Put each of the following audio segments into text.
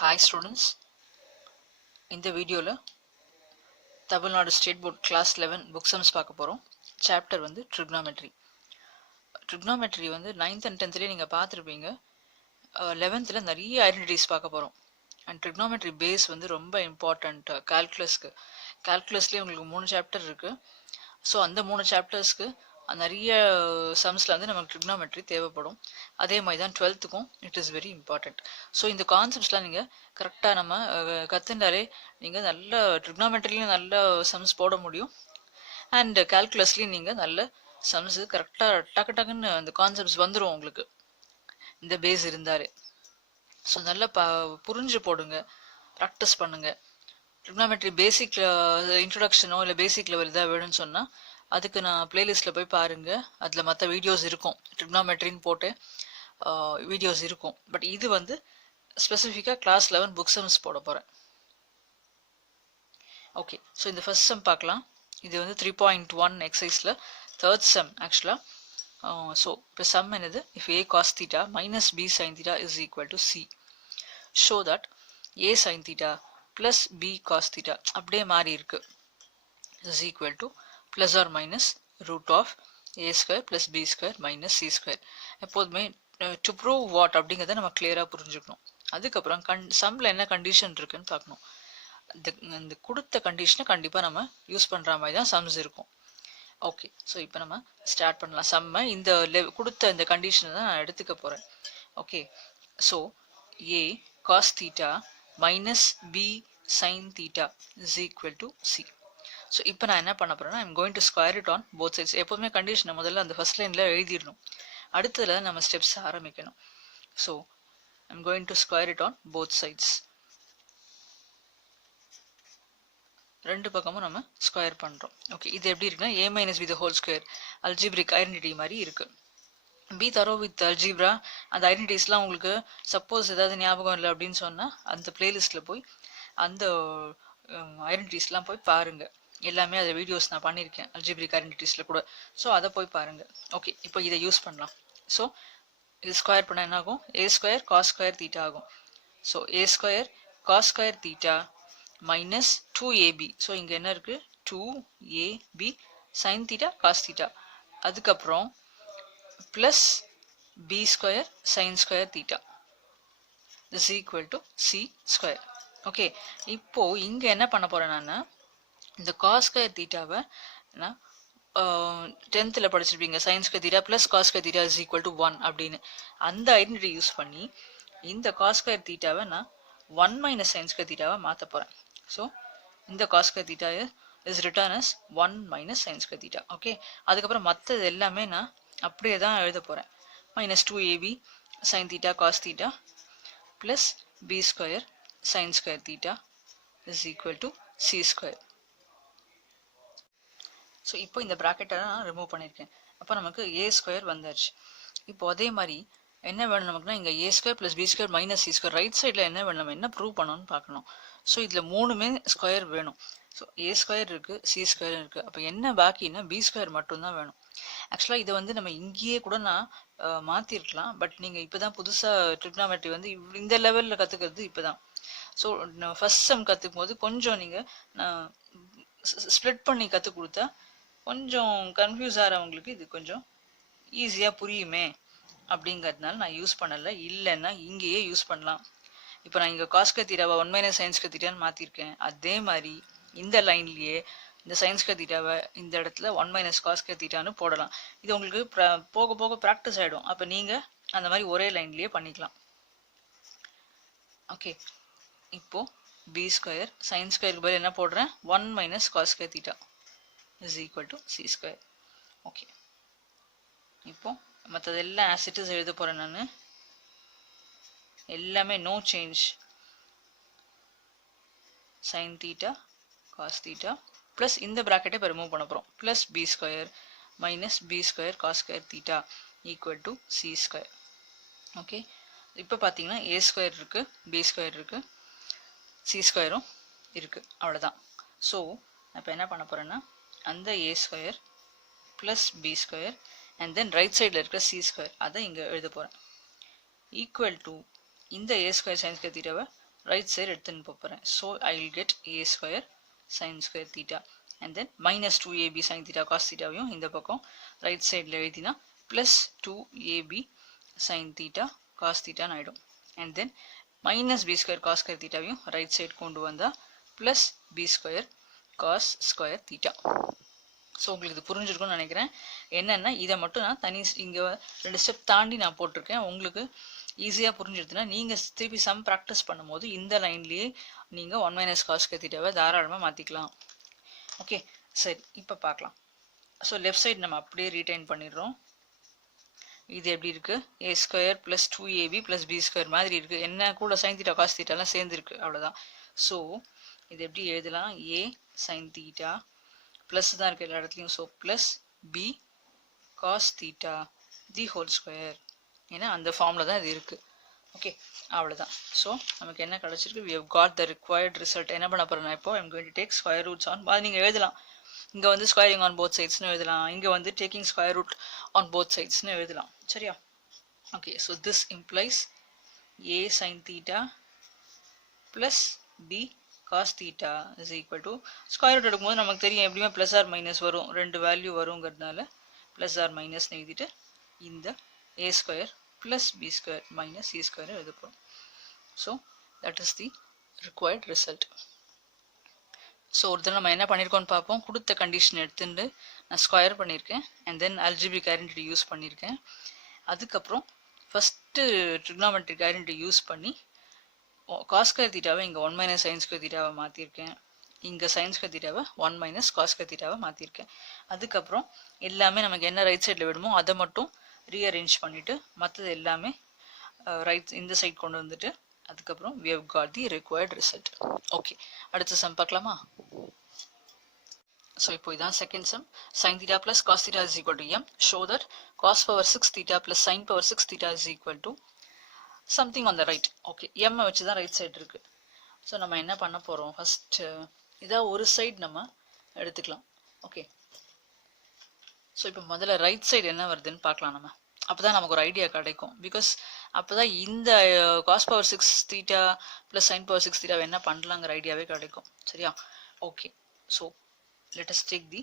Hi students, இந்த வீடியோவில் Tamil Nadu state board class 11 book sums பார்க்க போகிறோம். சாப்டர் வந்து ட்ரிக்னாமெட்ரி. ட்ரிக்னாமெட்ரி வந்து 9th and 10th நீங்கள் பார்த்துருப்பீங்க. 11th நிறைய ஐடென்டிட்டிஸ் பார்க்க போகிறோம். அண்ட் ட்ரிக்னாமெட்ரி பேஸ் வந்து ரொம்ப இம்பார்ட்டண்ட் கால்குலஸ்க்கு. கால்குலஸ்லேயே உங்களுக்கு 3 சாப்டர் இருக்குது. ஸோ அந்த 3 சாப்டர்ஸ்க்கு நிறைய சம்ஸில் வந்து நமக்கு ட்ரிக்னாமெட்ரி தேவைப்படும். அதே மாதிரி தான் 12th it is very important. So இந்த கான்செப்ட்ஸ்லாம் நீங்கள் கரெக்டாக நம்ம கற்றுண்டாலே நீங்கள் நல்ல ட்ரிக்னாமெட்ரிலையும் நல்ல சம்ஸ் போட முடியும். அண்ட் கால்குலஸ்லேயும் நீங்கள் நல்ல சம்ஸு கரெக்டாக டக்குன்னு அந்த கான்செப்ட்ஸ் வந்துடும் உங்களுக்கு இந்த பேஸ் இருந்தாலே. ஸோ நல்லா புரிஞ்சு போடுங்க, ப்ராக்டிஸ் பண்ணுங்கள். ட்ரிக்னாமெட்ரி பேசிக் இன்ட்ரொடக்ஷனோ இல்லை பேசிக் லெவல் இதாக வேணும்னு சொன்னால் அதுக்கு நான் பிளேலிஸ்ட்டில் போய் பாருங்கள். அதில் மற்ற வீடியோஸ் இருக்கும், ட்ரிக்னாமெட்ரின்னு போட்டு வீடியோஸ் இருக்கும். பட் இது வந்து ஸ்பெசிஃபிக்காக கிளாஸ் 11 புக் சம்ஸ் போட போகிறேன். ஓகே, ஸோ இந்த ஃபர்ஸ்ட் சம் பார்க்கலாம். இது வந்து 3.1 எக்ஸசைஸில் தேர்ட் சம் ஆக்சுவலாக. ஸோ இப்போ சம் என்னது? If A cos theta minus B sin theta is equal to C, show that A sin theta plus B cos theta அப்படியே மாறி இருக்கு, is equal to plus or minus root of A square plus B square minus C square. எப்போதுமே to prove what அப்படிங்கிறத நம்ம கிளியராக புரிஞ்சுக்கணும். அதுக்கப்புறம் சம்மில் என்ன கண்டிஷன் இருக்குன்னு பார்க்கணும். இந்த கொடுத்த கண்டிஷனை கண்டிப்பாக நம்ம யூஸ் பண்ணுற மாதிரி தான் சம்ஸ் இருக்கும். ஓகே, ஸோ இப்போ நம்ம ஸ்டார்ட் பண்ணலாம். சம்மை இந்த கொடுத்த இந்த கண்டிஷனை தான் நான் எடுத்துக்க போகிறேன். Okay, so A cos theta minus B sin theta is equal to C. So இப்போ நான் என்ன பண்ண போகிறேன்னா, I'm going to square it on both sides. எப்போதுமே கண்டிஷனை முதல்ல அந்த ஃபர்ஸ்ட் லைனில் எழுதிடணும், அடுத்ததில் நம்ம ஸ்டெப்ஸ் ஆரம்பிக்கணும். So I'm going to square it on both sides. ரெண்டு பக்கமும் நம்ம ஸ்கொயர் பண்ணுறோம். ஓகே, இது எப்படி இருக்குன்னா A minus B the whole square algebraic identity மாதிரி இருக்குது. பி தரோ வித் அல்ஜிப்ரா அந்த ஐடென்டிட்டிஸ்லாம் உங்களுக்கு சப்போஸ் ஏதாவது ஞாபகம் இல்லை அப்படின்னு சொன்னால் அந்த பிளேலிஸ்ட்டில் போய் அந்த ஐடென்டிட்டிஸ்லாம் போய் பாருங்கள். எல்லாமே அதை வீடியோஸ் நான் பண்ணியிருக்கேன் அல்ஜிப்ரிக் ஐடென்டிட்டிஸில் கூட. ஸோ அதை போய் பாருங்கள். ஓகே, இப்போ இதை யூஸ் பண்ணலாம். ஸோ இது ஸ்கொயர் பண்ணால் என்ன ஆகும்? A square cos square theta ஆகும். So A square cos square theta minus 2ab. So இங்கே என்ன இருக்குது? 2ab sign theta cos theta. அதுக்கப்புறம் plus B square sign square theta is equal to C square. Okay, இப்போது இங்கே என்ன பண்ண போகிறேன் நான், இந்த காஸ் ஸ்கொயர் தீட்டாவை நான் 10th படிச்சிருப்பீங்க, sin square theta plus cos square theta is equal to 1 அப்படின்னு. அந்த ஐடென்டிட்டி யூஸ் பண்ணி இந்த காஸ் ஸ்கொயர் தீட்டாவை நான் 1 மைனஸ் சைன் ஸ்கொயர் தீட்டாவை மாற்ற போகிறேன். ஸோ இந்த cos square theta is written as 1 minus sin square theta. Okay, அதுக்கப்புறம் மற்றது எல்லாமே நான் அப்படியே தான் எழுத போகிறேன். Minus 2ab sign theta cos theta plus B square sign square theta is equal to C square. So இப்போ இந்த ப்ராக்கெட்டை நான் ரிமூவ் பண்ணியிருக்கேன். அப்போ நமக்கு ஏ ஸ்கொயர் வந்தாச்சு. இப்போ அதே மாதிரி என்ன வேணும் நமக்குன்னா, இங்கே A square plus B square minus C square right சைடில் என்ன வேணும், நம்ம என்ன ப்ரூவ் பண்ணணும்னு பார்க்கணும். ஸோ இதில் மூணுமே ஸ்கொயர் வேணும். ஸோ ஏ ஸ்கொயர் இருக்குது, சி ஸ்கொயர் இருக்குது. அப்போ என்ன பாக்கின்னா பி ஸ்கொயர் மட்டும்தான் வேணும். ஆக்சுவலாக இதை வந்து நம்ம இங்கேயே கூட நான் மாற்றிருக்கலாம். பட் நீங்கள் இப்போ தான் புதுசாக ட்ரிக்னாமெட்ரி வந்து இந்த லெவலில் கற்றுக்கிறது இப்போ தான். ஸோ ஃபர்ஸ்ட் சம் கற்றுக்கும் போது கொஞ்சம் நீங்கள் ஸ்ப்ளிட் பண்ணி கற்றுக் கொடுத்தா கொஞ்சம் கன்ஃபியூஸ் ஆகிறவங்களுக்கு இது கொஞ்சம் ஈஸியாக புரியுமே அப்படிங்கிறதுனால நான் யூஸ் பண்ணலை. இல்லைன்னா இங்கேயே யூஸ் பண்ணலாம். இப்போ நான் இங்கே காஸ் ஸ்கொயர் தீட்டாவை 1 மைனஸ் சைன் ஸ்கொயர் தீட்டான்னு மாற்றிருக்கேன். அதே மாதிரி இந்த லைன்லேயே இந்த சைன் ஸ்கொயர் தீட்டாவை இந்த இடத்துல 1 மைனஸ் காஸ் ஸ்கொயர் தீட்டான்னு போடலாம். இது உங்களுக்கு போக போக ப்ராக்டிஸ் ஆகிடும். அப்போ நீங்கள் அந்த மாதிரி ஒரே லைன்லேயே பண்ணிக்கலாம். ஓகே, இப்போது பி ஸ்கொயர் சைன் ஸ்கொயருக்கு பதில் என்ன போடுறேன்? 1 minus cos square theta is equal to C square. Okay, இப்போ மற்றதெல்லாம் ஆஸ் இட் இஸ் எழுத போகிறேன் நான். எல்லாமே no change. Sin theta cos theta plus இந்த ப்ராக்கெட்டை இப்போ ரிமூவ் பண்ண போகிறோம். Plus B square minus B square cos square theta equal to C square. Okay, இப்போ பார்த்தீங்கன்னா ஏ ஸ்கொயர் இருக்குது, பி ஸ்கொயர் இருக்குது, சி ஸ்கொயரும் இருக்குது. அவ்வளோதான். ஸோ இப்போ என்ன பண்ண போகிறேன்னா, அந்த A square plus B square and then right சைடில் இருக்கிற சி ஸ்கொயர் அதை இங்கே எழுத போகிறேன். ஈக்குவல் டு இந்த ஏ ஸ்கொயர் சைன் ஸ்கொயர் தீட்டாவை ரைட் சைடு எடுத்துன்னு போகிறேன். So I will get a square sin square theta and then minus 2ab sin theta cos thetaவையும் இந்த பக்கம் ரைட் சைடில் எழுதினா plus 2ab sin theta cos theta ஆகிடும். and then minus b square cos square thetaவையும் right side கொண்டு வந்தால் plus b square cos square theta. So உங்களுக்கு இது புரிஞ்சிருக்கும்னு நினைக்கிறேன். என்னென்னா இதை மட்டும் நான் தனி இங்கே 2 ஸ்டெப் தாண்டி நான் போட்டிருக்கேன். உங்களுக்கு ஈஸியாக புரிஞ்சிருதுன்னா நீங்கள் திருப்பி சம் ப்ராக்டிஸ் பண்ணும்போது இந்த லைன்லேயே நீங்கள் 1 minus cos square thetaவை தாராளமாக மாற்றிக்கலாம். ஓகே சரி, இப்போ பார்க்கலாம். ஸோ லெஃப்ட் சைடு நம்ம அப்படியே ரீடைன் பண்ணிடுறோம். இது எப்படி இருக்குது? a square plus 2ab plus b square மாதிரி இருக்குது. என்ன கூட sin theta cos thetaலாம் சேர்ந்துருக்கு, அவ்வளோதான். ஸோ இது எப்படி எழுதலாம்? a sin theta ப்ளஸ் தான் இருக்குது எல்லா இடத்துலையும். So plus b cos theta தி ஹோல் ஸ்கொயர். ஏன்னா அந்த ஃபார்மில் தான் இது இருக்குது. ஓகே அவ்வளோதான். ஸோ நமக்கு என்ன கிடச்சிருக்கு? we have got the required result. என்ன பண்ண போகிறேன் நான் இப்போ? I'm going to take square roots on. அது நீங்கள் எழுதலாம். இங்கே வந்து ஸ்கொயரிங் ஆன் போத் சைட்ஸ்னு எழுதலாம். இங்கே வந்து taking square root on both sides எழுதலாம். சரியா? Okay, so this implies a sin theta ப்ளஸ் b cos theta is equal to square root எடுக்கும்போது நமக்கு தெரியும் எப்படியுமே ப்ளஸ் ஆர் மைனஸ் வரும். 2 வேல்யூ வருங்கிறதுனால ப்ளஸ் ஆர் மைனஸ் எழுதிட்டு இந்த a square plus b square minus c square எழுத போகிறோம். So that is the required result. So ஒரு தடவை நம்ம என்ன பண்ணியிருக்கோன்னு பார்ப்போம். கொடுத்த கண்டிஷன் எடுத்துட்டு நான் ஸ்கொயர் பண்ணியிருக்கேன். And then algebraic identity use பண்ணியிருக்கேன். அதுக்கப்புறம் ஃபஸ்ட்டு ட்ரிக்னாமெட்ரிக் ஐடென்டிட்டி யூஸ் பண்ணி cos square thetaவை இங்கே 1 minus sin square thetaவை மாற்றிருக்கேன். இங்கே sin square thetaவை 1 minus cos square thetaவை மாற்றிருக்கேன். அதுக்கப்புறம் எல்லாமே நமக்கு என்ன ரைட் சைடில் விடுமோ அதை மட்டும் ரீஅரேஞ்ச் பண்ணிவிட்டு மற்றது எல்லாமே ரைட் இந்த சைட் கொண்டு வந்துட்டு அதுக்கப்புறம் we have got the required result. Okay, அடுத்த சம் பார்க்கலாமா? ஸோ இப்போ இதான் second sum. sin theta plus cos theta is equal to m. Show that cos power 6 theta plus sin power 6 theta is equal to something on the right. Okay, m வச்சு தான் right side இருக்குது. So நம்ம என்ன பண்ண போகிறோம்? First இதாக ஒரு side நம்ம எடுத்துக்கலாம். ஓகே, ஸோ இப்போ முதல்ல ரைட் சைடு என்ன வருதுன்னு பார்க்கலாம் நம்ம. அப்போ தான் நமக்கு ஒரு ஐடியா கிடைக்கும். பிகாஸ் அப்போ தான் இந்த cos power 6 theta plus sine power 6 தீட்டாவை என்ன பண்ணலாங்கிற ஐடியாவே கிடைக்கும். சரியா? Okay, so let us take the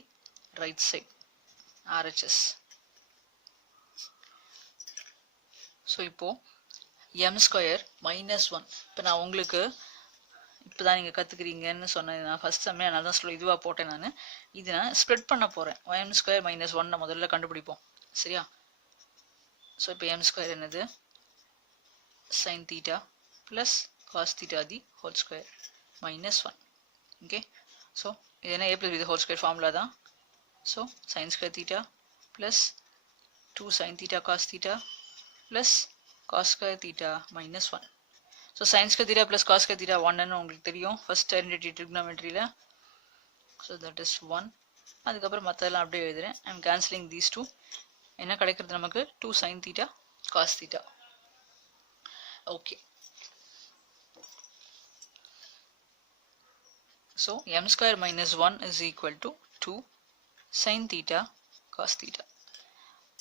right side RHS. So இப்போது m ஸ்கொயர் மைனஸ் 1. இப்போ நான் உங்களுக்கு இப்போ தான் நீங்கள் கற்றுக்குறீங்கன்னு சொன்னேன். நான் ஃபஸ்ட் சம்மே நான் தான் சொல்ல இதுவாக போட்டேன். நான் இது நான் ஸ்ப்ரெட் பண்ண போகிறேன். m ஸ்கொயர் மைனஸ் 1 முதல்ல கண்டுபிடிப்போம். சரியா? ஸோ இப்போ m ஸ்கொயர் என்னது? Sine theta plus cos theta the whole square minus 1. Okay, so இது என்ன? a plus b the whole square formula தான். So sine square theta plus 2 sine theta cos theta plus cos square theta minus 1. So sin square theta plus cos square theta 1 ன்னு உங்களுக்கு தெரியும் first identity ட்ரிக்னாமெட்ரியில். So that is 1. அதுக்கப்புறம் மற்றதெல்லாம் அப்படியே எழுதுறேன். I am cancelling these 2. என்ன கிடைக்கிறது நமக்கு? 2 sin theta cos theta. Okay, so m square minus 1 is equal to 2 sin theta cos theta.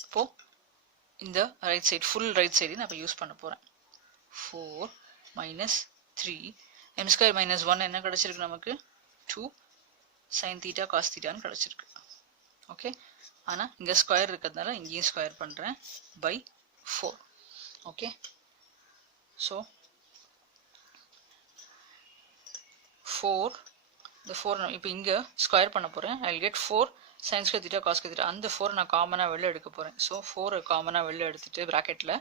அப்போது இந்த right side full right side நான் இப்போ யூஸ் பண்ண போகிறேன். 4 minus 3 m square minus 1 என்ன கிடச்சிருக்கு நமக்கு? 2 sin theta cos thetaன்னு கிடச்சிருக்கு. ஓகே, ஆனால் இங்கே ஸ்கொயர் இருக்கிறதுனால இங்கேயும் ஸ்கொயர் பண்ணுறேன் பை 4. ஓகே, ஸோ 4 இந்த 4 இப்போ இங்கே ஸ்கொயர் பண்ண போகிறேன். I will get 4 sin square theta cos square theta. அந்த 4 நான் காமனாக வெளில எடுக்க போகிறேன். ஸோ 4 காமனாக வெளில எடுத்துகிட்டு ப்ராக்கெட்டில்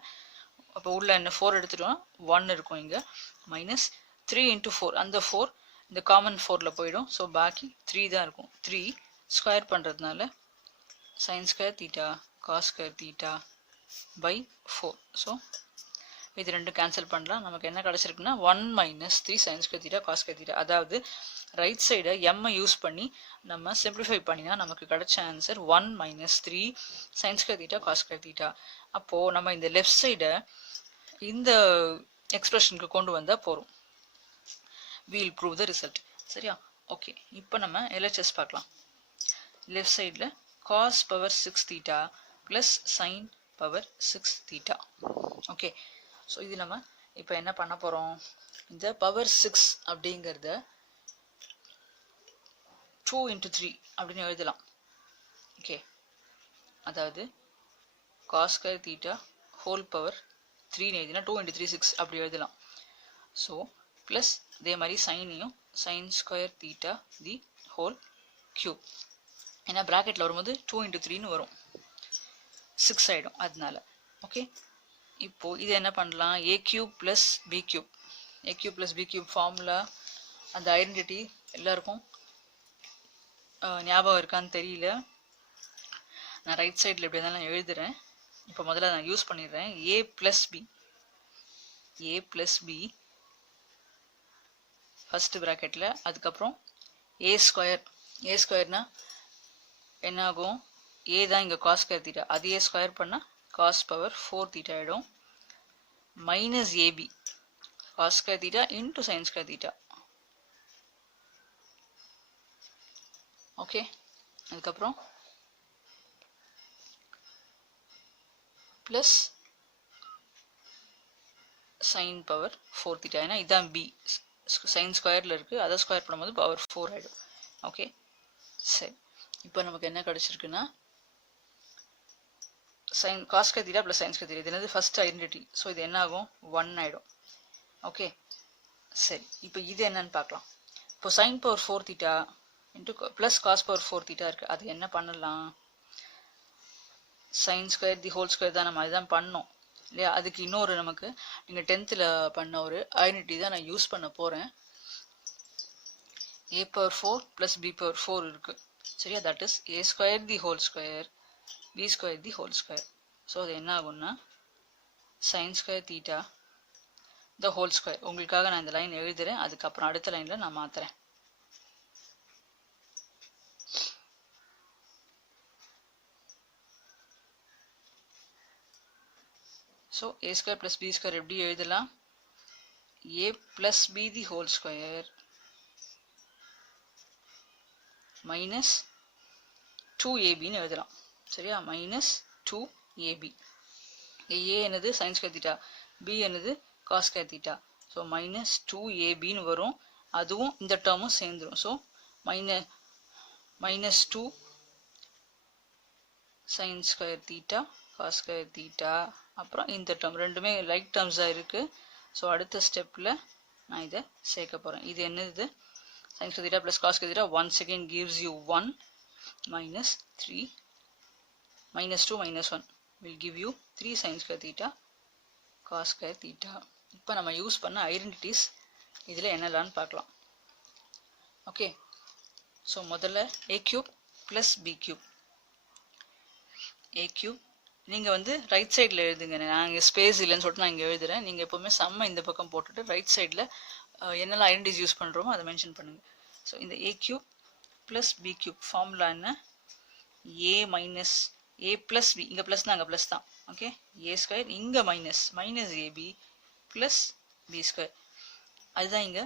அப்போ உள்ள என்ன 4 எடுத்துட்டோம் 1 இருக்கும் இங்கே மைனஸ் 3 into 4. அந்த 4 இந்த காமன் 4ல் போயிடும். ஸோ பாக்கி 3 தான் இருக்கும். 3 ஸ்கொயர் பண்ணுறதுனால sin square theta cos square theta by 4. So இது ரெண்டு கேன்சல் பண்ணலாம். நமக்கு என்ன கிடச்சிருக்குன்னா 1 minus 3 sin square theta cos square theta. அதாவது ரைட் சைடை m யூஸ் பண்ணி நம்ம சிம்பிளிஃபை பண்ணினா நமக்கு கிடைச்ச answer 1 minus 3 sin square theta cos square theta. அப்போது நம்ம இந்த லெஃப்ட் சைடை இந்த எக்ஸ்பிரஷனுக்கு கொண்டு வந்தால் போகிறோம். we will prove the result. சரியா? ஓகே, இப்போ நம்ம LHS பார்க்கலாம். லெஃப்ட் சைடில் cos power 6 theta plus sin power 6 theta. Okay, so இது நம்ம இப்போ என்ன பண்ண போகிறோம், இந்த பவர் 6 அப்படிங்கிறத 2 into 3 அப்படின்னு எழுதலாம். ஓகே, அதாவது cos square theta whole power 3 எழுதினா 2 into 3 6 அப்படி எழுதலாம். ஸோ ப்ளஸ் இதே மாதிரி சைனையும் sin square theta the whole cube, ஏன்னா ப்ராக்கெட்டில் வரும்போது 2 into 3ன்னு வரும், 6 ஆகிடும் அதனால. ஓகே, இப்போது இது என்ன பண்ணலாம், a cube plus b cube, a cube plus b cube formula அந்த ஐடென்டிட்டி எல்லாருக்கும் ஞாபகம் இருக்கான்னு தெரியல. நான் ரைட் சைடில் எப்படி இருந்தாலும் நான் எழுதுகிறேன். இப்போ முதல்ல நான் யூஸ் பண்ணிடுறேன். a plus b ஃபஸ்ட்டு ப்ராக்கெட்டில், அதுக்கப்புறம் a ஸ்கொயர்னா என்ன ஆகும், a தான் இங்கே cos square theta, அதையே ஸ்கொயர் பண்ணால் cos பவர் 4 theta ஆகிடும், minus ab cos square theta into sin square theta. Okay, அதுக்கப்புறம் ப்ளஸ் sin பவர் 4 theta, ஏன்னா இதுதான் b சைன் ஸ்கொயரில் இருக்குது, அதை ஸ்கொயர் பண்ணும்போது பவர் 4 ஆகிடும். ஓகே, சரி, இப்போ நமக்கு என்ன கிடச்சிருக்குன்னா sin cos square theta plus sin square theta, இது என்னது ஃபர்ஸ்ட் ஐடென்டிட்டி. ஸோ இது என்ன ஆகும், 1 ஆகிடும். ஓகே, சரி, இப்போ இது என்னன்னு பார்க்கலாம். இப்போ sin power 4 theta into plus cos power 4 theta இருக்குது, அது என்ன பண்ணலாம், sin square the whole square தான் நம்ம அதுதான் பண்ணோம் இல்லையா. அதுக்கு இன்னொரு நமக்கு நீங்கள் 10th பண்ண ஒரு ஐடென்டிட்டி தான் நான் யூஸ் பண்ண போகிறேன். a power 4 plus b power 4 இருக்குது சரியா, that is a square the whole square b square the whole square. So அது என்ன ஆகும்னா sin square theta the whole square. உங்களுக்காக நான் இந்த லைன் எழுதுகிறேன், அதுக்கப்புறம் அடுத்த லைனில் நான் மாற்றுறேன். So a square plus b square எப்படி எழுதலாம், a plus b the whole square minus 2abன்னு எழுதலாம் சரியா, மைனஸ் 2ab. a என்னது sin ஸ்கொயர் தீட்டா, b என்னது cos square theta. So minus 2abன்னு வரும், அதுவும் இந்த டேர்மும் சேர்ந்துடும். So minus 2 sin square theta cos square theta, அப்புறம் இந்த டேர்ம் ரெண்டுமே லைக் டேர்ம்ஸாக இருக்குது. ஸோ அடுத்த ஸ்டெப்பில் நான் இதை சேர்க்க போகிறேன். இது என்னது, sin square theta plus cos square theta once again gives you 1 minus 3 minus 2 minus 1 will give you 3 sin square theta cos square theta. இப்போ நம்ம யூஸ் பண்ண ஐடென்டிட்டிஸ் இதில் என்னலான்னு பார்க்கலாம். ஓகே, ஸோ முதல்ல a cube plus b cube. a cube நீங்கள் வந்து right சைடில் எழுதுங்க, நான் இங்கே ஸ்பேஸ் இல்லைன்னு சொல்லிட்டு நான் இங்கே எழுதுகிறேன். நீங்கள் எப்போவுமே சம்மை இந்த பக்கம் போட்டுட்டு ரைட் சைடில் என்னெல்லாம் ஐடென்டிட்டிஸ் யூஸ் பண்ணுறோமோ அதை மென்ஷன் பண்ணுங்கள். ஸோ இந்த a cube plus b cube formula என்ன, a minus a plus b, இங்கே ப்ளஸ் தான் அங்கே ப்ளஸ் தான். ஓகே, a ஸ்கொயர் இங்கே minus ab plus b square. அதுதான் இங்கே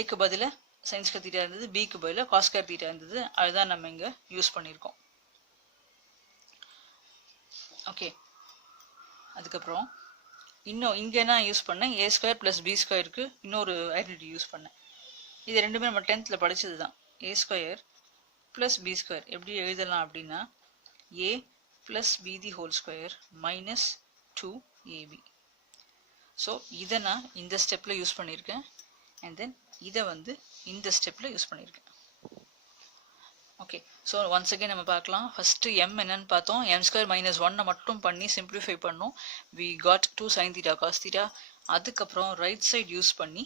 ஏக்கு பதிலாக sin ஸ்கொயர் தீட்டா இருந்தது, பிக்கு பதிலாக cos ஸ்கொயர் தீட்டா இருந்தது, அதுதான் நம்ம இங்கே யூஸ் பண்ணியிருக்கோம். ஓகே, அதுக்கப்புறம் இன்னும் இங்கே என்ன யூஸ் பண்ணேன், a ஸ்கொயர் ப்ளஸ் b ஸ்கொயருக்கு இன்னொரு ஐடென்டிட்டி யூஸ் பண்ணேன். இது ரெண்டுமே நம்ம 10th படித்தது தான். a square plus b square எப்படி எழுதலாம் அப்படின்னா a plus b the whole square minus 2ab. So இதை நான் இந்த ஸ்டெப்பில் யூஸ் பண்ணியிருக்கேன், அண்ட் தென் இதை வந்து இந்த ஸ்டெப்பில் யூஸ் பண்ணியிருக்கேன். ஓகே, ஸோ ஒன்ஸ் அகேன் நம்ம பார்க்கலாம். ஃபஸ்ட்டு m என்னன்னு பார்த்தோம், m ஸ்கொயர் மைனஸ் 1 மட்டும் பண்ணி சிம்பிளிஃபை பண்ணோம். We got 2 sin theta cos theta. அதுக்கப்புறம் ரைட் சைட் யூஸ் பண்ணி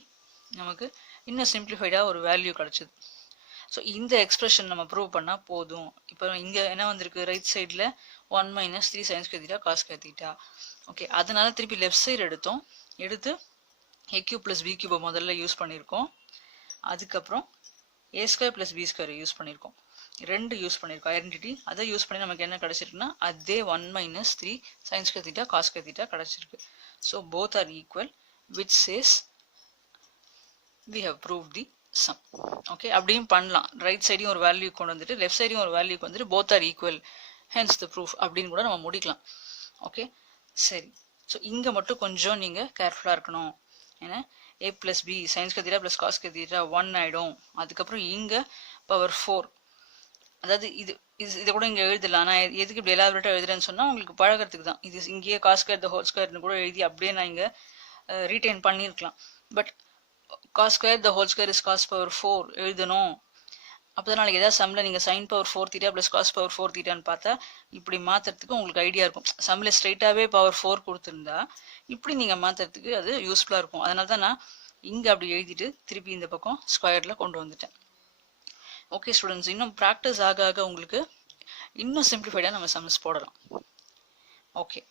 நமக்கு இன்னும் சிம்பிளிஃபைடாக ஒரு வேல்யூ கிடச்சிது. ஸோ இந்த எக்ஸ்பிரஷன் நம்ம ப்ரூவ் பண்ணால் போதும். இப்போ இங்கே என்ன வந்திருக்கு, ரைட் சைடில் 1 minus 3 sin square theta cos square theta. Okay, அதனால திருப்பி லெஃப்ட் சைடு எடுத்து a கியூப் ப்ளஸ் b கியூபை முதல்ல யூஸ் பண்ணியிருக்கோம். அதுக்கப்புறம் a ஸ்கொயர் ப்ளஸ் b ஸ்கொயரை யூஸ் பண்ணியிருக்கோம். ரெண்டு யூஸ் பண்ணியிருக்கோம் ஐடென்டிட்டி. அதை யூஸ் பண்ணி நமக்கு என்ன கிடச்சிருக்குன்னா அதே 1 minus 3 sin square theta cos square theta கிடச்சிருக்கு. So both are equal, which says we have proved the sum. Okay, அப்படியும் பண்ணலாம். ரைட் சைடையும் ஒரு வேல்யூ கொண்டு வந்துட்டு லெஃப்ட் சைடையும் ஒரு வேல்யூ வந்துட்டு both are equal hence the proof அப்படின்னு கூட நம்ம முடிக்கலாம். ஓகே, சரி. ஸோ இங்கே மட்டும் கொஞ்சம் நீங்கள் கேர்ஃபுல்லாக இருக்கணும். ஏன்னா a + b sin square theta + cos square theta 1 ஆகிடும். அதுக்கப்புறம் இங்கே பவர் 4, அதாவது இதை கூட இங்கே எழுதலாம். நான் எதுக்கு இப்படி எலாபரேட்டாக எழுதுறேன்னு சொன்னால் உங்களுக்கு பழகிறதுக்கு தான். இது இங்கேயே cos square the whole squareன்னு கூட எழுதி அப்படியே நான் இங்கே ரீட்டைன் பண்ணியிருக்கலாம். But cos square the whole square is cos power 4 எழுதணும். அப்போ தான் நாளைக்கு ஏதாவது சம்மில் நீங்கள் sin power 4 theta + cos power 4 thetaன்னு பார்த்தா இப்படி மாற்றுறதுக்கு உங்களுக்கு ஐடியா இருக்கும். சம்மில் ஸ்ட்ரைட்டாகவே பவர் 4 கொடுத்துருந்தா இப்படி நீங்கள் மாற்றுறதுக்கு அது யூஸ்ஃபுல்லாக இருக்கும். அதனால தான் நான் இங்கே அப்படி எழுதிட்டு திருப்பி இந்த பக்கம் ஸ்கொயரில் கொண்டு வந்துட்டேன். ஓகே ஸ்டூடெண்ட்ஸ், இன்னும் ப்ராக்டிஸ் ஆக ஆக உங்களுக்கு இன்னும் சிம்பிளிஃபைடாக நம்ம சம்ஸ் போடலாம். ஓகே,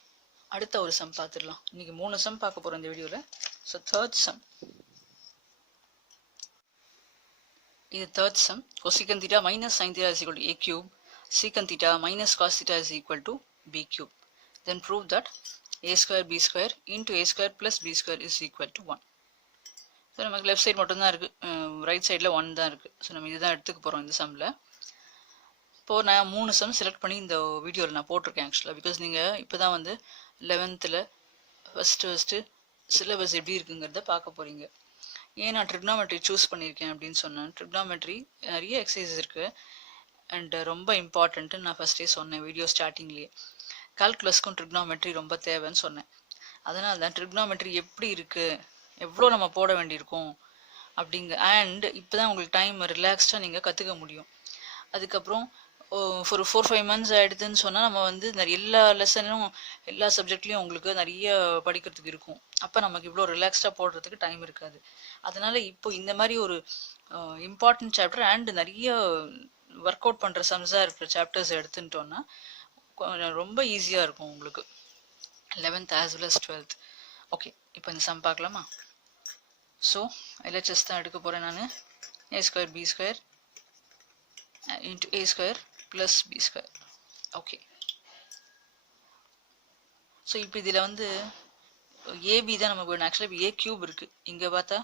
அடுத்த ஒரு சம் பார்த்துடலாம். இன்னைக்கு 3 சம் பார்க்க போகிறோம் இந்த வீடியோவில். ஸோ தேர்ட் சம், இது third sum. cosecant theta minus sin theta is equal to a cube, secant theta minus cos theta is equal to b cube. Then prove that a square b square into a square plus b square is equal to 1. So நமக்கு left side மட்டும்தான் இருக்குது, right சைடில் 1 தான் இருக்குது. So நம்ம இதுதான் எடுத்துக்க போகிறோம் இந்த சம்மில். இப்போது நான் 3 சம் செலக்ட் பண்ணி இந்த வீடியோவில் நான் போட்டிருக்கேன் ஆக்சுவலாக. பிகாஸ் நீங்கள் இப்போ தான் வந்து 11th ஃபஸ்ட்டு சிலபஸ் எப்படி இருக்குங்கிறத பார்க்க போகிறீங்க. ஏன் நான் ட்ரிக்னாமெட்ரி சூஸ் பண்ணியிருக்கேன் அப்படின்னு சொன்னேன். ட்ரிக்னாமெட்ரி நிறைய எக்ஸசைஸ் இருக்குது அண்ட் ரொம்ப இம்பார்ட்டண்ட்டுன்னு நான் ஃபஸ்ட்டே சொன்னேன் வீடியோ ஸ்டார்டிங்லேயே. கால்குலஸ்க்கும் ட்ரிக்னாமெட்ரி ரொம்ப தேவைன்னு சொன்னேன். அதனால தான் ட்ரிக்னாமெட்ரி எப்படி இருக்குது, எவ்வளோ நம்ம போட வேண்டியிருக்கும் அப்படிங்க. அண்ட் இப்போ தான் உங்களுக்கு டைம் ரிலாக்ஸ்டாக நீங்கள் கற்றுக்க முடியும். அதுக்கப்புறம் ஒரு 4-5 months ஆகிடுதுன்னு சொன்னால் நம்ம வந்து எல்லா லெசனும் எல்லா சப்ஜெக்ட்லேயும் உங்களுக்கு நிறைய படிக்கிறதுக்கு இருக்கும். அப்போ நமக்கு இவ்வளோ ரிலாக்ஸ்டாக போடுறதுக்கு டைம் இருக்காது. அதனால் இப்போ இந்த மாதிரி ஒரு இம்பார்ட்டன்ட் சாப்டர் அண்ட் நிறைய ஒர்க் அவுட் பண்ணுற சம்ஸாக இருக்கிற சாப்டர்ஸ் எடுத்துட்டோன்னா ரொம்ப ஈஸியாக இருக்கும் உங்களுக்கு 11th as well as 12th. Okay, இப்போ இந்த சம் பார்க்கலாமா? ஸோ LHS தான் எடுக்க போகிறேன் நான். a square b square into a square plus b square. Okay, so இப்போ இதில் வந்து ஏபி தான் நமக்கு வேணும். ஆக்சுவலாக இப்போ a cube இருக்குது, இங்கே பார்த்தா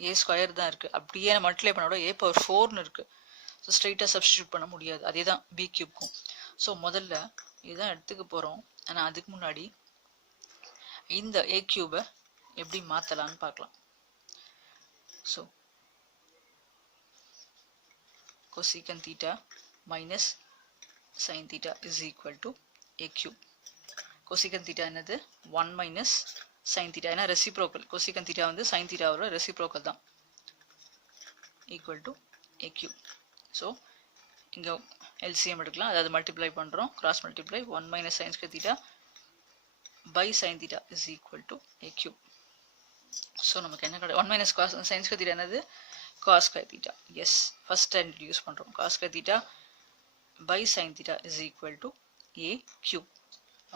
a square தான் இருக்குது. அப்படியே மல்டிப்ளை பண்ணோட a power 4ன்னு இருக்குது. ஸோ ஸ்ட்ரைட்டாக சப்ஸ்டியூட் பண்ண முடியாது. அதே தான் b cubeக்கும். ஸோ முதல்ல இதுதான் எடுத்துக்க போகிறோம். ஆனால் அதுக்கு முன்னாடி இந்த a cube எப்படி மாற்றலான்னு பார்க்கலாம். So cosecant theta minus sin theta is equal to a cube. cosecant theta என்னது 1 minus sin theta, ஏன்னா ரெசிப்ரோக்கல். cosecant theta வந்து sin theta வர ரெசிப்ரோக்கல் தான், equal to a cube. So இங்கே LCM எடுக்கலாம், அதாவது மல்டிப்ளை பண்ணுறோம், cross multiply 1 minus sin square theta by sin theta is equal to a cube. So நமக்கு என்ன கிடையாது, 1 minus sin square theta என்னது cos square theta. Yes, first time use பண்ணுறோம். cos square theta by sin theta is equal to a cube.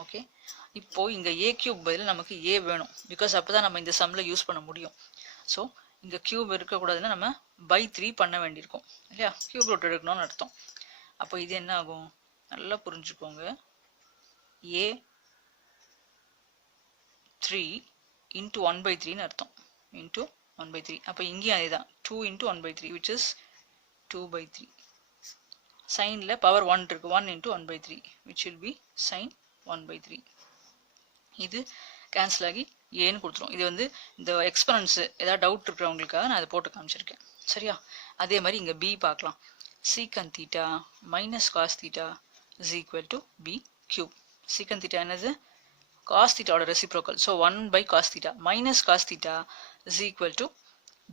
Okay, இப்போது இங்கே a cube பதில் நமக்கு a வேணும். பிகாஸ் அப்போ தான் நம்ம இந்த சம்மில் யூஸ் பண்ண முடியும். ஸோ இங்கே கியூப் இருக்கக்கூடாதுன்னா நம்ம by 3 பண்ண வேண்டியிருக்கும் இல்லையா, கியூப் ரூட் எடுக்கணும்னு அர்த்தம். அப்போ இது என்ன ஆகும், நல்லா புரிஞ்சுக்கோங்க. a 3 into 1/3ன்னு அர்த்தம், into 1/3. அப்போ இங்கேயும் அதே தான் 2 into 1/3 which is 2/3. சைனில் பவர் 1 இருக்குது, 1 into 1/3 which will be sin 1/3. இது கேன்சல் ஆகி ஏன்னு கொடுத்துரும். இது வந்து இந்த எக்ஸ்பெரன்ஸு ஏதாவது டவுட் இருக்கிறவங்களுக்காக நான் அதை போட்டு காமிச்சிருக்கேன். சரியா? அதே மாதிரி இங்கே b பார்க்கலாம். secant theta minus cos theta is equal to b cube. secant theta என்னது cos theta ஓட reciprocal. So 1 by cos theta minus cos theta is equal to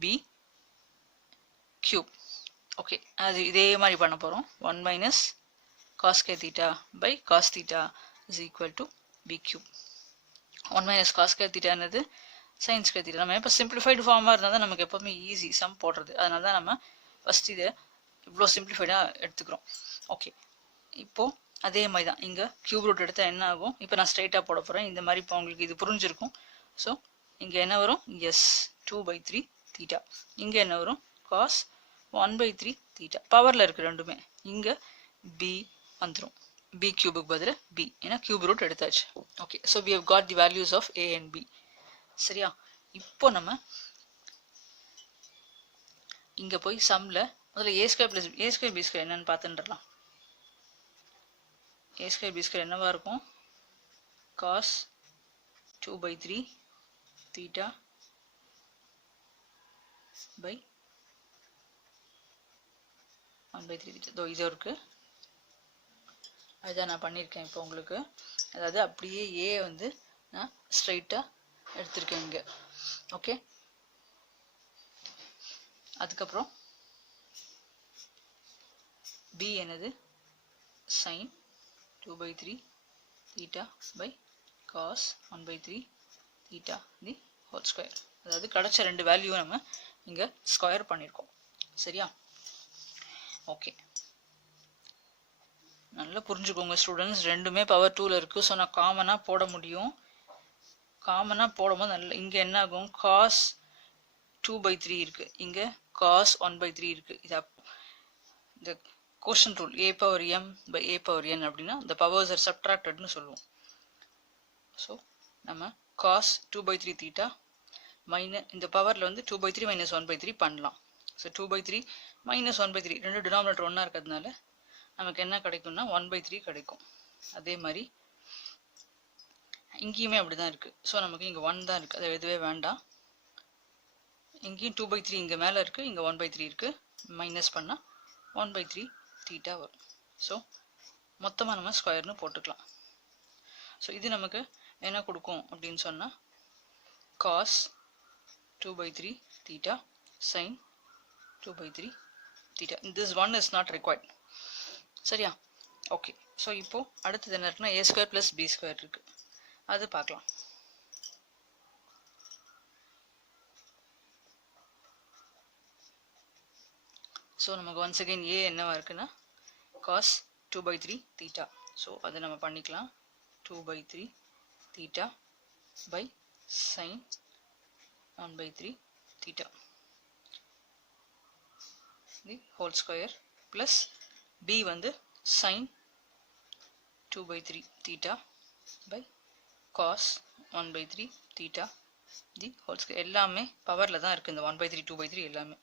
b cube. Okay, அது இதே மாதிரி பண்ண போகிறோம். 1 minus cos square theta by cos theta is equal to b cube. 1 minus cos square theta என்னது sin square theta. நம்ம இப்போ simplified ஃபார்மாக இருந்தால் தான் நமக்கு எப்போவுமே ஈஸி சம் போடுறது. அதனால தான் நம்ம ஃபஸ்ட் இதை இவ்வளோ சிம்பிளிஃபைடாக எடுத்துக்கிறோம். ஓகே, இப்போது அதே மாதிரி தான் இங்கே கியூப் ரூட் எடுத்தால் என்ன ஆகும், இப்போ நான் ஸ்ட்ரைட்டாக போட போகிறேன். இந்த மாதிரி இப்போ உங்களுக்கு இது புரிஞ்சிருக்கும். ஸோ இங்கே என்ன வரும், எஸ் 2/3 தீட்டா. இங்கே என்ன வரும், காஸ் 1/3 தீட்டா. பவரில் இருக்குது ரெண்டுமே. இங்கே பி வந்துடும், பி கியூபுக்கு பதில் பி, ஏன்னா கியூப் ரூட் எடுத்தாச்சு. Okay, so we have got the values of A and B. சரியா? இப்போ நம்ம இங்கே போய் சம்மில் முதல்ல a square plus a square b square என்னன்னு பார்த்துட்டுலாம். a square b square என்னவா இருக்கும், cos 2/3 theta by 1/3 theta. இதோ இது இருக்கு, அதுதான் நான் பண்ணியிருக்கேன் இப்போ உங்களுக்கு. அதாவது அப்படியே ஏ வந்து நான் ஸ்ட்ரைட்டாக எடுத்திருக்கேன் இங்கே. ஓகே, அதுக்கப்புறம் பி என்னது sin 2/3 theta by cos 1/3 theta the whole square. அதாவது கிடைச்ச ரெண்டு வேல்யூ நம்ம இங்கே ஸ்கொயர் பண்ணியிருக்கோம். சரியா? ஓகே, நல்லா புரிஞ்சுக்கோங்க ஸ்டூடெண்ட்ஸ். ரெண்டுமே பவர் 2ல் இருக்குது. ஸோ நான் காமனாக போட முடியும். காமனாக போடும்போது நல்ல இங்கே என்ன ஆகும், cos 2/3 இருக்குது, இங்கே cos 1/3 இருக்குது. இது இந்த கோஷன் rule a power m by a power n அப்படின்னா the powers are subtractedனு சொல்லுவோம். ஸோ நம்ம cos 2/3 theta மைனஸ் இந்த பவரில் வந்து 2/3 minus 1/3 பண்ணலாம். ஸோ 2/3 minus 1/3 ரெண்டு டினாமினேட்டர் ஒன்றா இருக்கிறதுனால நமக்கு என்ன கிடைக்கும்னா 1/3 கிடைக்கும். அதே மாதிரி இங்கேயுமே அப்படி தான் இருக்குது. ஸோ நமக்கு இங்கே 1 தான் இருக்குது, அது எதுவே வேண்டாம். இங்கேயும் 2/3 இங்கே மேலே இருக்குது, இங்கே 1/3 இருக்குது. மைனஸ் பண்ணால் 1/3 தீட்டா வரும். ஸோ மொத்தமாக நம்ம ஸ்கொயர்னு போட்டுக்கலாம். ஸோ இது நமக்கு என்ன கொடுக்கும் அப்படின்னு சொன்னால் cos 2/3 theta sin 2/3 theta. This one is not required. சரியா? ஓகே, ஸோ இப்போ அடுத்தது என்ன இருக்குன்னா a² plus b² இருக்கு, அது பார்க்கலாம். ஸோ நமக்கு ஒன்ஸ் அகெயின் ஏ என்னவா இருக்குன்னா cos 2/3 theta. ஸோ அதை நம்ம பண்ணிக்கலாம். 2/3 theta by sin 1/3 theta the whole square plus b வந்து sin 2/3 theta by cos 1/3 theta the whole square. எல்லாமே பவரில் தான் இருக்குது, இந்த 1/3 2/3 எல்லாமே.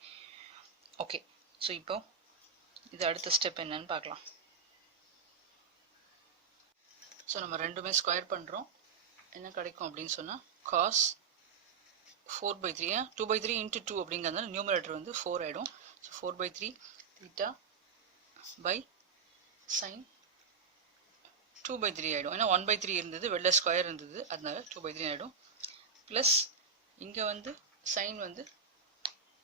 ஓகே, ஸோ இப்போ இது அடுத்த ஸ்டெப் என்னன்னு பார்க்கலாம். ஸோ நம்ம ரெண்டுமே ஸ்கொயர் பண்ணுறோம். என்ன கிடைக்கும் அப்படின்னு சொன்னால் cos 4/3 2/3 into 2 அப்படிங்கிறதுனால நியூமரேட்டர் வந்து 4 ஆகிடும். ஸோ 4/3 theta by sin 2/3 ஆகிடும். ஏன்னா 1/3 இருந்தது, வெளில ஸ்கொயர் இருந்தது, அதனால 2/3 ஆகிடும். ப்ளஸ் இங்கே வந்து சைன் வந்து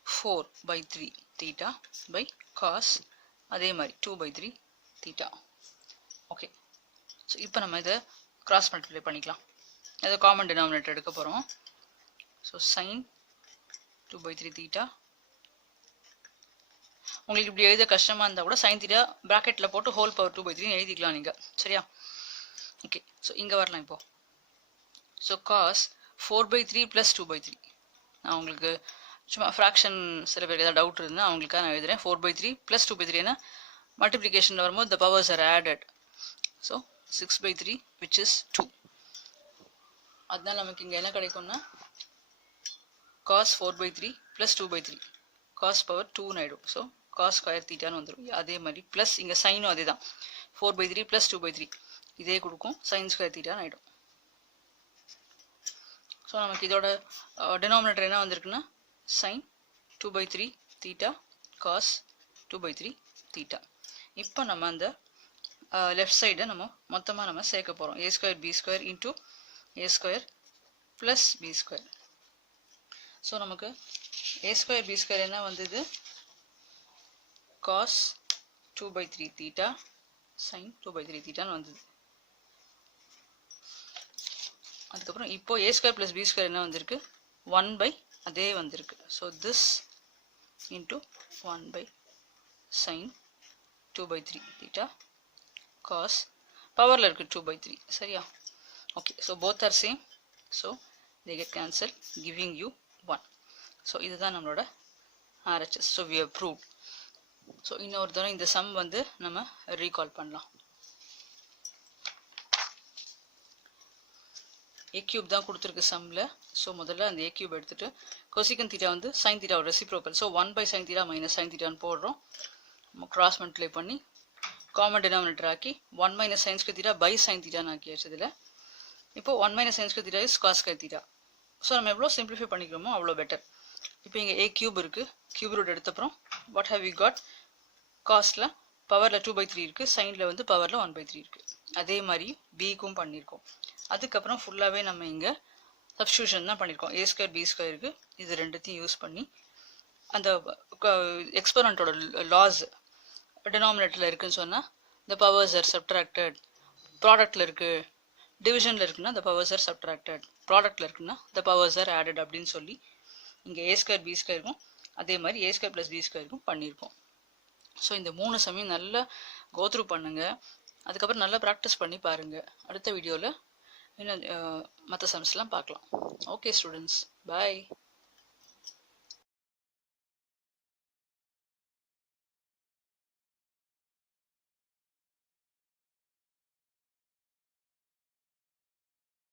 4/3 theta by cos அதே மாதிரி 2/3 theta. ஓகே, ஸோ இப்போ நம்ம இதை கிராஸ் மல்டிப்ளை பண்ணிக்கலாம். அதை காமன் டினாமினேட்டர் எடுக்க போகிறோம். So sin 2/3 theta. உங்களுக்கு இப்படி எழுத கஷ்டமாக இருந்தால் கூட sin theta ப்ராக்கெட்டில் போட்டு ஹோல் பவர் 2/3 எழுதிக்கலாம் நீங்கள். சரியா? ஓகே, ஸோ இங்கே வரலாம் இப்போ. So cos 4/3 plus 2/3. நான் உங்களுக்கு சும்மா ஃப்ராக்ஷன் சில பேருக்கு ஏதாவது டவுட் இருந்தால் அவங்களுக்காக நான் எழுதுகிறேன். 4/3 plus 2/3 ஏன்னா மல்டிப்ளிகேஷன் வரும்போது the powers are added. So 6/3 which is 2. அதனால நமக்கு இங்கே என்ன கிடைக்கும்னா cos 4/3 plus 2/3 cos power 2ன்னு ஆகிடும். ஸோ cos ஸ்கொயர் தீட்டான்னு வந்துடும். அதே மாதிரி ப்ளஸ் இங்கே சைனும் அதே தான், 4/3 plus 2/3 இதே கொடுக்கும், சைன் ஸ்கொயர் தீட்டான்னு ஆகிடும். ஸோ நமக்கு இதோட டினாமினேட்டர் என்ன வந்திருக்குன்னா sin 2/3 theta cos 2/3 theta. இப்போ நம்ம அந்த லெஃப்ட் சைடை நம்ம மொத்தமாக நம்ம சேர்க்க போகிறோம். a² b² into a² plus b². So நமக்கு a² b² என்ன வந்தது, cos 2/3 theta sin 2/3 thetaன்னு வந்தது. அதுக்கப்புறம் இப்போ a² plus b² என்ன வந்திருக்கு, 1/ அதே வந்திருக்கு. So this into 1/ sin 2/3 theta cos பவரில் இருக்கு 2/3. சரியா? Okay, so both R same. So they get cancelled giving you 1. So இதுதான் நம்மளோட RHS. So we have proved. So இன்னொரு தடவை இந்த சம் வந்து நம்ம ரீகால் பண்ணலாம். a cube தான் கொடுத்துருக்கு சம்மில். ஸோ முதல்ல அந்த a cube எடுத்துகிட்டு கொசிகன் தீட்டா வந்து sine theta reciprocal. So 1/ sin theta minus sin thetaன்னு போடுறோம். நம்ம கிராஸ் மல்டிப்ளை பண்ணி காமன் டினாமினேட்டர் ஆக்கி 1 minus sin square theta by sin thetaன்னு ஆக்கியாச்சு. இதில் இப்போ 1 minus sin square theta is cos square theta. So நம்ம எவ்வளோ சிம்பிளிஃபை பண்ணிக்கிறோமோ அவ்வளோ பெட்டர். இப்போ இங்கே a கியூப் இருக்குது, கியூப் ரூட் எடுத்தப்புறம் வாட் ஹேவ் யூ காட், காஸ்டில் பவரில் 2/3 இருக்குது, சைனில் வந்து பவரில் 1/3 இருக்குது. அதே மாதிரி பிக்கும் பண்ணியிருக்கோம். அதுக்கப்புறம் ஃபுல்லாகவே நம்ம இங்கே சப்ஸ்டியூஷன் தான் பண்ணியிருக்கோம். a ஸ்கொயர் b ஸ்கொயருக்கு இது ரெண்டுத்தையும் யூஸ் பண்ணி அந்த எக்ஸ்பெரிமெண்ட்டோட லாஸ் டினாமினேட்டரில் இருக்குதுன்னு சொன்னால் the powers are subtracted, ப்ராடக்டில் இருக்குது, டிவிஷனில் இருக்குன்னா the powers are subtracted, ப்ராடக்டில் இருக்குன்னா the powers are added அப்படின்னு சொல்லி இங்கே a ஸ்கொயர் b ஸ்கொயருக்கும் அதே மாதிரி a ஸ்கொயர் ப்ளஸ் b ஸ்கொயருக்கும் பண்ணியிருக்கோம். ஸோ இந்த 3 சமையும் நல்லா கோத்ரூ பண்ணுங்கள். அதுக்கப்புறம் நல்லா ப்ராக்டிஸ் பண்ணி பாருங்கள். அடுத்த வீடியோவில் இன்னும் மற்ற சம்ஸ்லாம் பார்க்கலாம். ஓகே ஸ்டூடெண்ட்ஸ், பாய்.